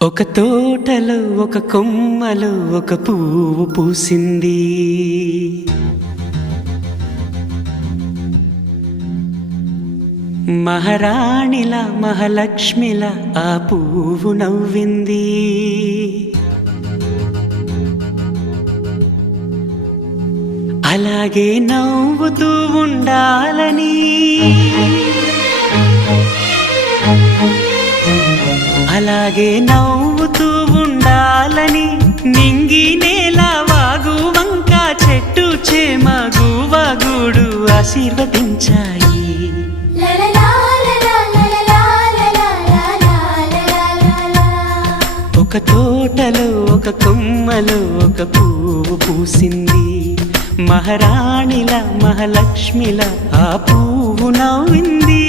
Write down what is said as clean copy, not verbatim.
ఒక తోటలో ఒక కొమ్మలో ఒక పువ్వు పూసింది. మహారాణిలా మహాలక్ష్మిలా ఆ పువ్వు నవ్వింది. అలాగే నవ్వుతూ ఉండాలని, అలాగే నవ్వుతూ ఉండాలని నింగి నేల వాగు వంక చెట్టు చేమ గువగూడు ఆశీర్వదించాయి. ఒక తోటలో ఒక కొమ్మలో ఒక పువ్వు పూసింది. మహారాణిలా మహాలక్ష్మిలా ఆ పువ్వు నవ్వింది.